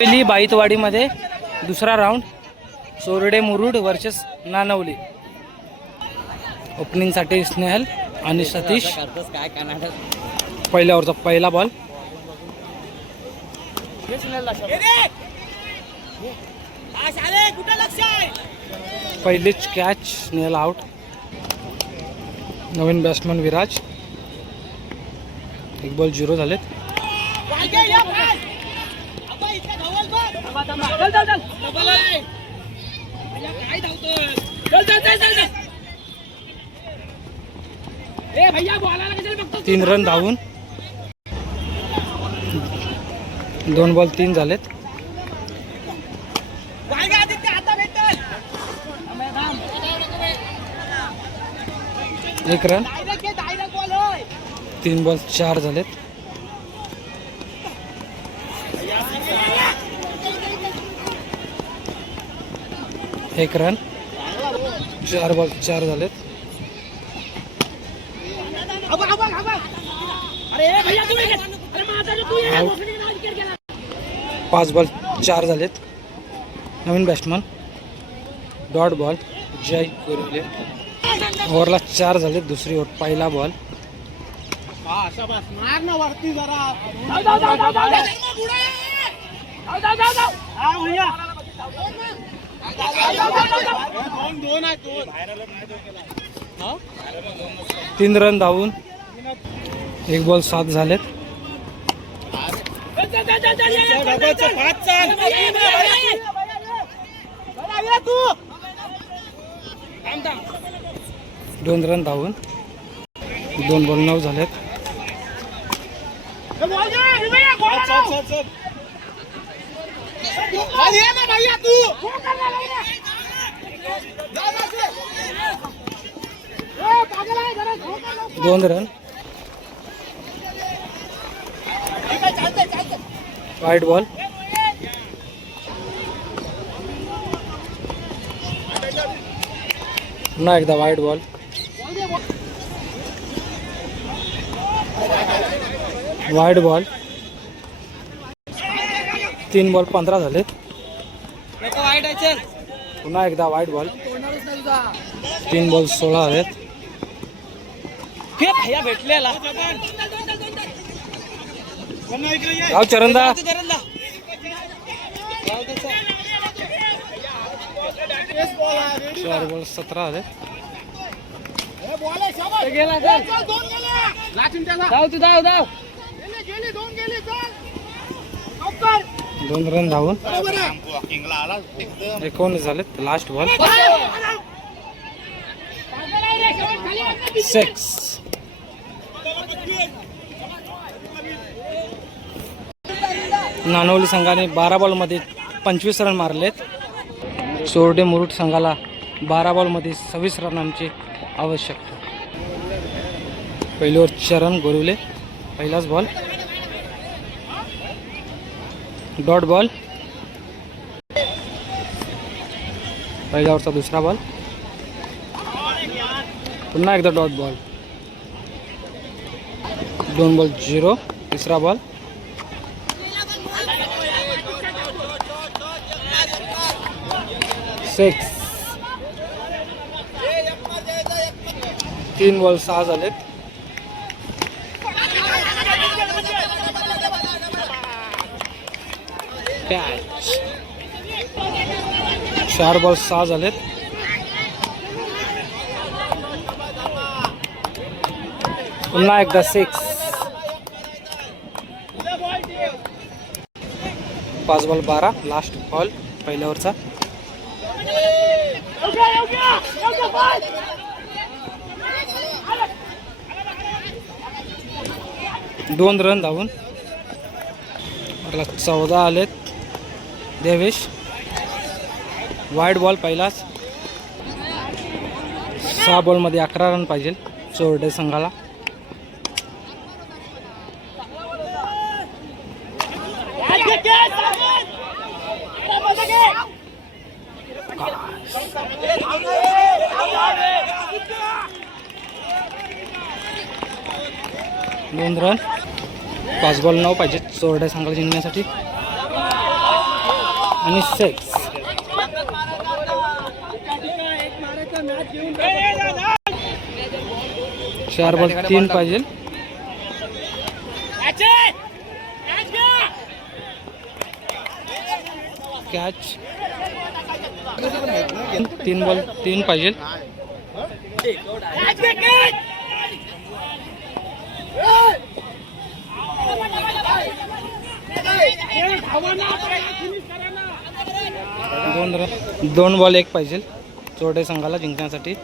पहिली बाईतवाडीमध्ये दुसरा round सोरडे Murud versus नानवली. ओपनिंगसाठी Snehal आणि सतीश. पहिल्या ओव्हरचा पहिला बॉल. पहिलीच कॅच. स्नेहल आउट. नवीन बॅट्समन विराज. एक बॉल 0 झालेत. तीन रन धावून 2 बॉल 3 झालेत. एक रन. 3 बॉल 4 झालेत. एक रन. 4 बॉल 4 झालेत. 5 बॉल 4 झालेत. नवीन बॅट्समन डॉट बॉल जय गोरिले. ओव्हरला 4 झालेत. दुसरी ओव्हर पहिला बॉल. तीन रन धावून 1 बॉल 7 झालेत. दोन रन धावून 2 बॉल 9 झालेत. दोन रन. वाईट बॉल. पुन्हा एकदा वाईट बॉल. वाईट बॉल. 3 बॉल 15 झालेत. पुन्हा एकदा वाईट बॉल. 3 बॉल 16 झालेत. भेटलेला चरंदा. 4 बॉल 17 झाले. 2 रन धावून 19 झालेत. Last ball 6. नानवली संघाने 12 बॉलमध्ये 25 रन मारलेत. सोरडे मुरुड संघाला 12 बॉलमध्ये 26 रनांची आवश्यकता. पहिली ओव्हर चरण गोरिले. पहिलाच बॉल. Dot ball. पहिल्या ओव्हरचा दुसरा बॉल. पुन्हा एकदा डॉट बॉल. 2 बॉल 0. तिसरा बॉल. सिक्स. 3 बॉल 6 झालेत. कॅच. 4 बॉल 6 झालेत. पुन्हा एकदा 6. 5 बॉल 12. लास्ट बॉल पहिल्या ओव्हरचा. 2 रन धावून 14 आलेत. देवेश. वाईट बॉल पहिलाच. 6 बॉलमध्ये 11 रन पाहिजे चोरडे संघाला. दोन रन 5 बॉल 9 पाहिजे चोरडे संघाला जिंकण्यासाठी. आणि 6. चार बॉल 3 पाहिजे. कॅच. 3 बॉल 3 पाहिजे. दोन बॉल 1 पाहिजे चोरडे संघाला जिंकण्यासाठी.